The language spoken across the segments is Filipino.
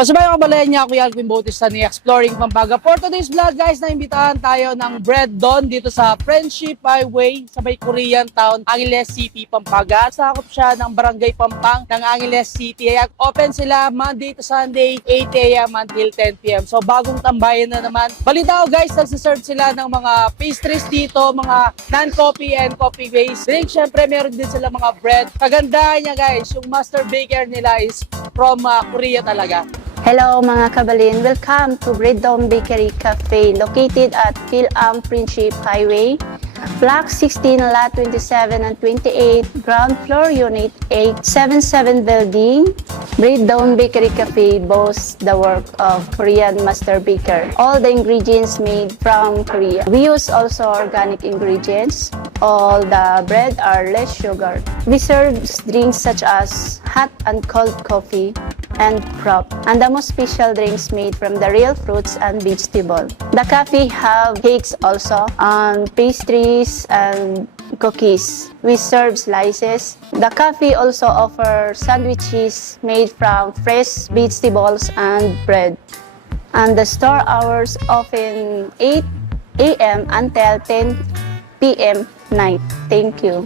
O sa mga kabalayan niya, Kuya Alvin Bautista ni Exploring Pampanga. For today's vlog guys, naimbitahan tayo ng Bread Dawn dito sa Friendship Highway sa may Korean Town, Angeles City, Pampanga. Sakop siya ng Barangay Pampang ng Angeles City. Open sila Monday to Sunday, 8 a.m. until 10 p.m. So bagong tambayan na naman. Balita ko guys, nagsiserve sila ng mga pastries dito, mga non-coffee and coffee-based drink. Siyempre meron din sila mga bread. Kagandahan niya guys, yung master baker nila is from Korea talaga. Hello mga kabalin, welcome to Bread Dawn Bakery Cafe located at Phil-Am Friendship Highway, Block 16, Lot 27 and 28, ground floor, Unit 877 building. Bread Dawn Bakery Cafe boasts the work of Korean master baker. All the ingredients made from Korea. We use also organic ingredients. All the bread are less sugar. We serve drinks such as hot and cold coffee and crop, and the most special drinks made from the real fruits and vegetable. The cafe have cakes also, and pastries and cookies. We serve slices. The cafe also offers sandwiches made from fresh vegetables and bread. And the store hours open 8 a.m. until 10 p.m. night. Thank you.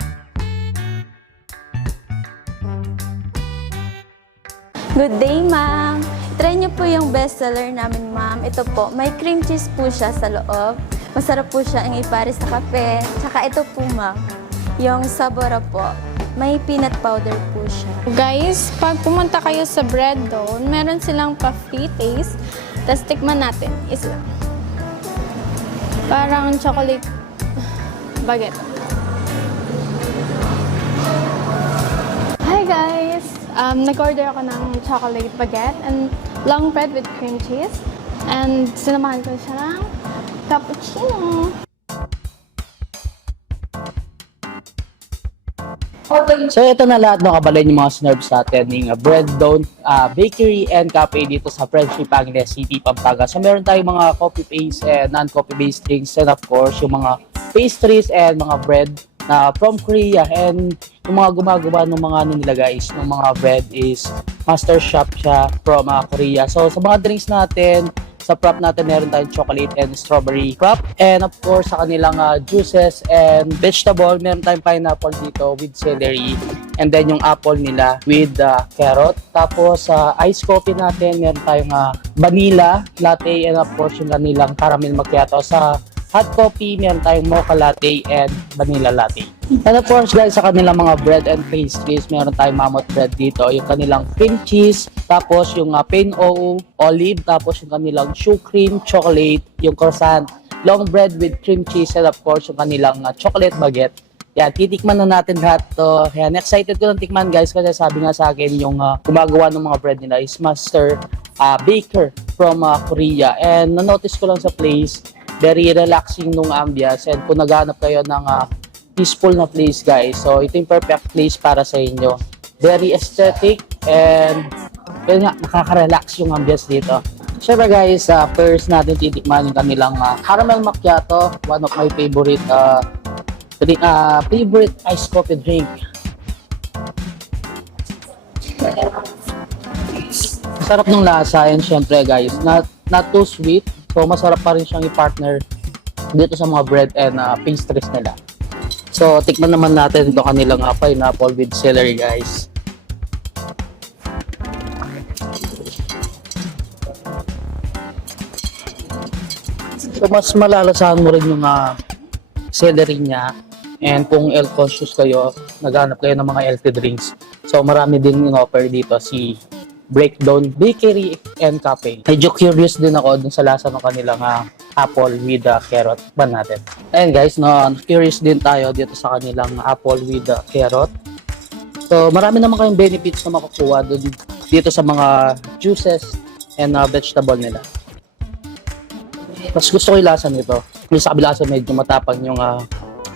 Good day, ma'am! Try niyo po yung bestseller namin, ma'am. Ito po, may cream cheese po siya sa loob. Masarap po siya ang ipares sa kape. Tsaka ito po, ma'am, yung sabora po. May peanut powder po siya. Guys, pag pumunta kayo sa Bread Dawn, meron silang pa-free taste. Tapos tikman natin. Isa lang. Parang chocolate baguette. Hi guys! Nag-order ako ng chocolate baguette and long bread with cream cheese. And sinamahan ko siya ng cappuccino. So ito na lahat ng kabalay yung mga snurb sa atin ng Bread Dawn Bakery and Cafe dito sa Friendship, Angeles City, Pampanga. So meron tayong mga coffee-based and non-coffee-based drinks and of course yung mga pastries and mga bread na from Korea, and yung mga gumagawa ng mga ano nila guys, ng mga bread is master shop siya from Korea. So sa mga drinks natin, sa prop natin meron tayong chocolate and strawberry prop, and of course sa kanilang juices and vegetable meron tayong pineapple dito with celery, and then yung apple nila with carrot. Tapos sa iced coffee natin meron tayong vanilla latte, and of course yung kanilang caramel macchiato. Sa hot coffee, meron tayong mocha latte and vanilla latte. And of course guys, sa kanilang mga bread and pastries, meron tayong mammoth bread dito, yung kanilang cream cheese, tapos yung plain olive, tapos yung kanilang choux cream, chocolate, yung croissant, long bread with cream cheese, and of course yung kanilang chocolate baguette. Yan, titikman na natin lahat to. Yan, excited ko lang tikman guys, kasi sabi nga sa akin yung gumagawa ng mga bread nila is master baker from Korea. And na-notice ko lang sa place, very relaxing nung ambience, and kung naghanap kayo ng peaceful na place guys, so ito yung perfect place para sa inyo. Very aesthetic and yun nga, nakaka-relax yung ambience dito. Siyempre guys, first natin titikman yung kanilang caramel macchiato, one of my favorite favorite iced coffee drink. Masarap ng lasa, and syempre guys, not too sweet. So masarap pa rin siyang i-partner dito sa mga bread and pastries nila. So tikman naman natin ito kanilang pineapple with celery guys. So mas malalasahan mo rin yung celery niya, and kung health conscious kayo, naghanap kayo ng mga healthy drinks. So marami din in-offer dito si Bread Dawn Bakery and Cafe. Medyo curious din ako dun sa lasa ng kanilang apple with carrot ban natin. Ayan guys, curious din tayo dito sa kanilang apple with carrot. So marami naman kayong benefits na makukuha dun dito sa mga juices and vegetable nila. Mas gusto ko yung lasa nito. Yung sa kabila medyo matapang yung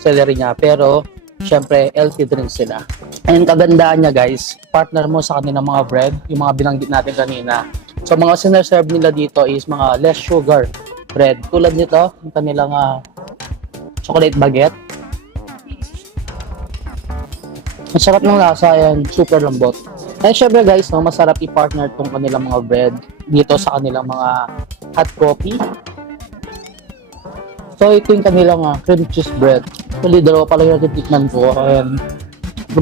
celery niya, pero syempre healthy drinks sila. And kagandaan niya guys, partner mo sa kanilang mga bread, yung mga binanggit natin kanina. So mga sinerserve nila dito is mga less sugar bread. Tulad nito, yung kanilang chocolate baguette. Ang sarap ng lasa yan, super lambot. And syempre guys, no, masarap i-partner tong kanilang mga bread dito sa kanilang mga hot coffee. So ito yung kanilang cream cheese bread. Actually, dalawa pa lang yung titikman ko. And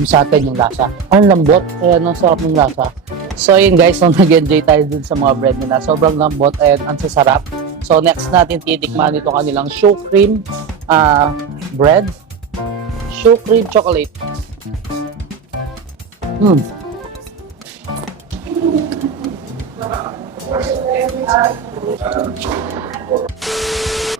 sa atin yung lasa. Ang lambot, kaya ang sarap ng lasa. So yun guys, so nag-enjoy tayo dun sa mga bread nila. Sobrang lambot and ang sasarap. So next natin titikman ito kanilang shoe cream bread. Shoe cream chocolate.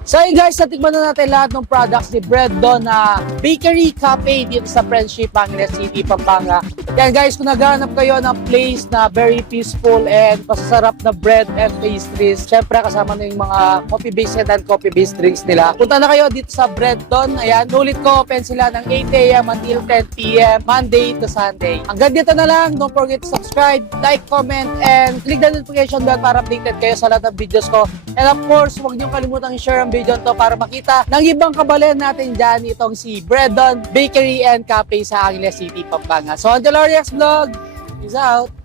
So yun guys, natikman na natin lahat ng products ni Breadon na bakery cafe dito sa Friendship, Angeles City, Pampanga. Yan guys, kung naghahanap kayo ng place na very peaceful and masasarap na bread and pastries, syempre kasama na yung mga coffee-based and non-coffee-based drinks nila. Punta na kayo dito sa Breadon. Ayan, ulit ko, open sila ng 8 a.m. until 10 p.m. Monday to Sunday. Hanggang dito na lang. Don't forget to subscribe, like, comment, and click the notification bell para updated kayo sa lahat ng videos ko. And of course, huwag niyong kalimutang i-share ang video to para makita ng ibang kabalan natin dyan itong si Breadon Bakery and Cafe sa Angeles City, Pampanga. So until our next vlog, peace out!